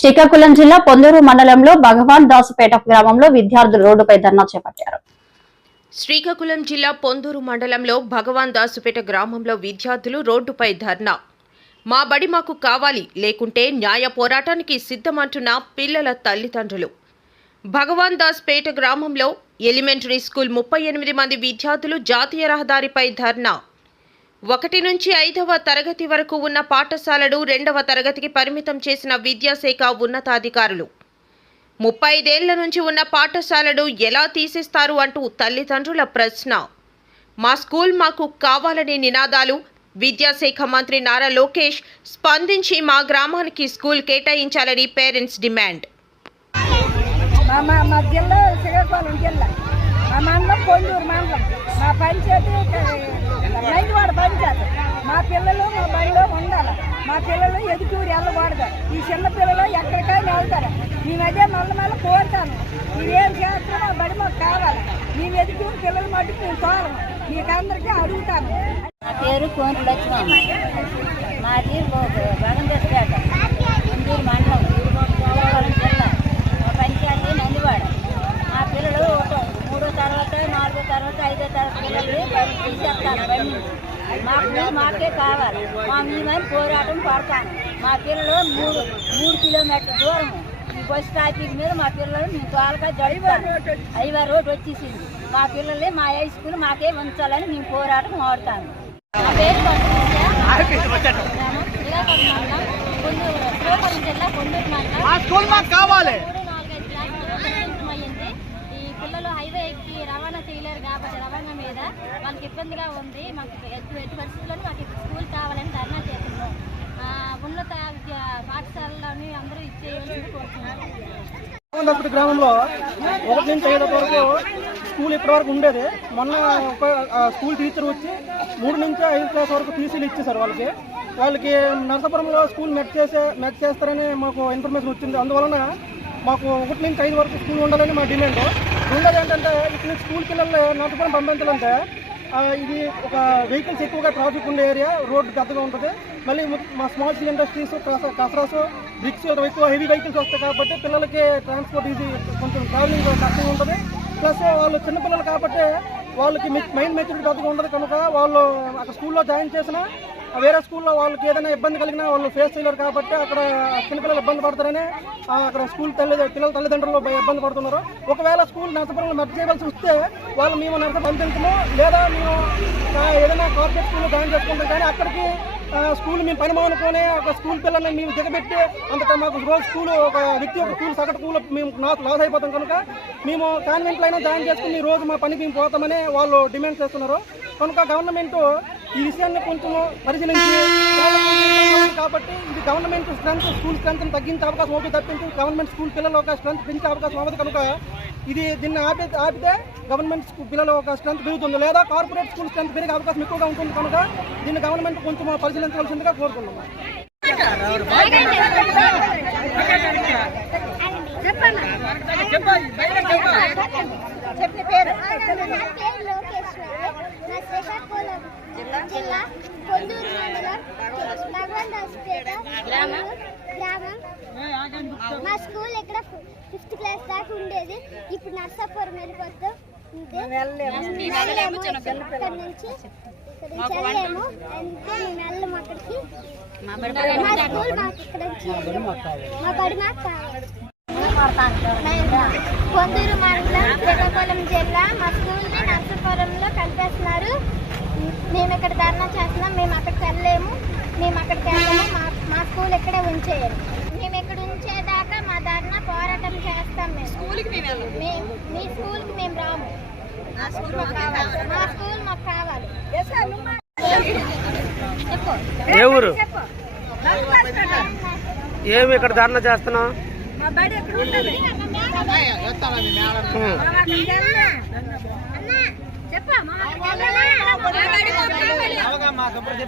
శ్రీకాకుళం జిల్లా పొందూరు మండలంలో భగవాన్ దాసుపేట గ్రామంలో విద్యార్థులు రోడ్డుపై ధర్నా చేపట్టారు. శ్రీకాకుళం జిల్లా పొందూరు మండలంలో భగవాన్ దాసుపేట గ్రామంలో విద్యార్థులు రోడ్డుపై ధర్నా. మా బడి మాకు కావాలి లేకుంటే న్యాయ పోరాటానికి సిద్ధమంటున్న పిల్లల తల్లిదండ్రులు. భగవాన్ దాస్పేట గ్రామంలో ఎలిమెంటరీ స్కూల్ ముప్పై ఎనిమిది మంది విద్యార్థులు జాతీయ రహదారిపై ధర్నా. ఒకటి నుంచి ఐదవ తరగతి వరకు ఉన్న పాఠశాలలు రెండవ తరగతికి పరిమితం చేసిన విద్యాశాఖ ఉన్నతాధికారులు. ముప్పై ఐదేళ్ళ నుంచి ఉన్న పాఠశాలలు ఎలా తీసేస్తారు అంటూ తల్లిదండ్రుల ప్రశ్న. మా స్కూల్ మాకు కావాలనే నినాదాలు విద్యాశాఖ మంత్రి నారా లోకేష్ స్పందించి మా గ్రామానికి స్కూల్ కేటాయించాలని పేరెంట్స్ డిమాండ్. మా మా వాడు పని చేస్తారు మా పిల్లలు మా బడిలో ఉండాలి. మా పిల్లలు ఎదుటూరు వెళ్ళకూడదు. ఈ చిన్న పిల్లలు ఎక్కడికైనా వెళ్తారు. మేము అదే మళ్ళీ మళ్ళీ కోరుతాను మీరేం చేస్తారో మా బడి మాకు కావాలి. మేము ఎదుటూరు పిల్లలు మటుకు మేము కోరము మీకందరికీ అడుగుతాను నా పేరు కోంటి లక్ష్మమ్మ మాది బగందర్పేట మండలం శ్రీకాకుళం జిల్లా మా పంచాయతీ నందివాడ మా పిల్లలు ఒకటో మూడో తరగతి నాలుగో తరగతి ఐదో తరగతి పిల్లలు బయట తీసేస్తాను బండి నుంచి. మాకు మాకే కావాలి. మా మీమని పోరాటం పడతాను. మా పిల్లలు మూడు మూడు కిలోమీటర్ల దూరం. ఈ బస్ ట్రాఫిక్ మీద మా పిల్లలు మేము తోలగా జడుపుతాను ఐవా రోడ్ వచ్చేసింది. మా పిల్లల్ని మా హై స్కూల్ మాకే ఉంచాలని మేము పోరాటం ఆడతాను. నా పేరు కొండూరు జిల్లా మండలం. కావాలి మూడు నాలుగైదు క్లాసులు పరిమితమయ్యింది. ఈ పిల్లలు ఎక్కి రవాణా చేయలేరు కాబట్టి రవాణా మీద వాళ్ళకి ఇబ్బందిగా ఉంది. మాకు ఎటు ఎటు పరిస్థితుల్లో మాకు స్కూల్ కావాలని ధర్నా చేస్తున్నాం. ఉన్నత విద్య పాఠశాలలోని అందరూ ఇచ్చేయాలని కోరుతున్నారు గ్రామంలో ఒకటి నుంచి ఐదు వరకు స్కూల్ ఇప్పటి వరకు ఉండేది. మొన్న ఒక స్కూల్ టీచర్ వచ్చి మూడు నుంచి ఐదు క్లాస్ వరకు టీసీలు ఇచ్చేసారు వాళ్ళకి. వాళ్ళకి నరసాపురంలో స్కూల్ మెట్ చేసే మెట్ చేస్తారని మాకు ఇన్ఫర్మేషన్ వచ్చింది. అందువలన మాకు ఒకటి నుంచి ఐదు వరకు స్కూల్ ఉండాలని మా డిమాండ్. రెండోది ఏంటంటే ఇక్కడ నుంచి స్కూల్ పిల్లల్ని నరసాపురం పంపించాలంటే ఇది ఒక వెహికల్స్ ఎక్కువగా ట్రాఫిక్ ఉండే ఏరియా రోడ్ పెద్దగా ఉంటుంది. మళ్ళీ మా స్మాల్ సిల్ ఇండస్ట్రీస్ కసరాసు బ్రిక్స్ ఎక్కువ హెవీ వెహికల్స్ వస్తాయి కాబట్టి పిల్లలకి ట్రాన్స్పోర్ట్ ఈజీ కొంచెం ట్రావెలింగ్ కష్టంగా ఉంటుంది. ప్లస్ వాళ్ళు చిన్నపిల్లలు కాబట్టి వాళ్ళకి మైండ్ మెచ్యూరిటీ పెద్దగా ఉండదు కనుక వాళ్ళు అక్కడ స్కూల్లో జాయిన్ చేసిన వేరే స్కూల్లో వాళ్ళకి ఏదైనా ఇబ్బంది కలిగినా వాళ్ళు ఫేస్ చేయలేరు కాబట్టి అక్కడ చిన్నపిల్లలు ఇబ్బంది పడతారని అక్కడ స్కూల్ తల్లి పిల్లల తల్లిదండ్రులు ఇబ్బంది పడుతున్నారు. ఒకవేళ స్కూల్ నర్సపురంలో మెర్జ్ చేయవలసి వస్తే వాళ్ళు మేము నర్స పంపించము లేదా మేము ఏదైనా కార్పొరేట్ స్కూల్లో జాయిన్ చేసుకుంటాం. కానీ అక్కడికి స్కూల్ మేము పని మానుకొని ఒక స్కూల్ పిల్లల్ని మేము దిగబెట్టి అంతటా మాకు రోజు స్కూల్ ఒక వ్యక్తి ఒక స్కూల్ సగటు స్కూల్ మేము నాకు లాస్ అయిపోతాం కనుక మేము కాన్వెంట్లో అయినా జాయిన్ చేసుకుని ఈ రోజు మా పని మేము పోతామని వాళ్ళు డిమాండ్ చేస్తున్నారు. కనుక గవర్నమెంట్ ఈ విషయాన్ని కొంచెం పరిశీలించి కాబట్టి ఇది గవర్నమెంట్ స్ట్రెంత్ స్కూల్ స్ట్రెంత్ తగ్గించే అవకాశం అవుతుంది తప్పించి గవర్నమెంట్ స్కూల్ పిల్లల ఒక స్ట్రెంత్ పెంచే అవకాశం అవ్వదు కనుక ఇది దీన్ని ఆపే ఆపితే గవర్నమెంట్ స్కూల్ పిల్లల ఒక స్ట్రెంత్ పెరుగుతుంది లేదా కార్పొరేట్ స్కూల్ స్ట్రెంత్ పెరిగే అవకాశం ఎక్కువగా ఉంటుంది కనుక దీన్ని గవర్నమెంట్ కొంచెం పరిశీలించవలసిందిగా కోరుతున్నాం చెప్పిన పేరు నా పేరు లోకేశ్వరి నా శ్రీకాకుళం జిల్లా పొందూరు మండలం భగవాన్ గ్రామం గ్రామం మా స్కూల్ ఇక్కడ ఫిఫ్త్ క్లాస్ దాకా ఉండేది. ఇప్పుడు నర్సాపురం వెళ్ళిపోతాం నుంచి ఇక్కడ నుంచి వెళ్ళలేము. అందుకే మేము వెళ్ళము అక్కడికి. మా స్కూల్ మాకు ఇక్కడ నుంచి మా బడి మాకు కావాలి. పొందూరు మండలం శ్రీకాకుళం జిల్లా మా స్కూల్ని నర్సపురంలో కలిపేస్తున్నారు. మేము ఇక్కడ ధర్నా చేస్తున్నాం మేము అక్కడికి వెళ్ళలేము. మేము అక్కడికి వెళ్ళము మా మా స్కూల్ ఇక్కడే ఉంచేయాలి మేము ఇక్కడ ఉంచేదాకా మా ధర్నా పోరాటం చేస్తాం మేము. స్కూల్కి మేము మీ స్కూల్కి మేము రాము. మా స్కూల్ మాకు కావాలి. ఏ ఊరు? ఏమి ఇక్కడ ధర్నా చేస్తున్నాం మా బడి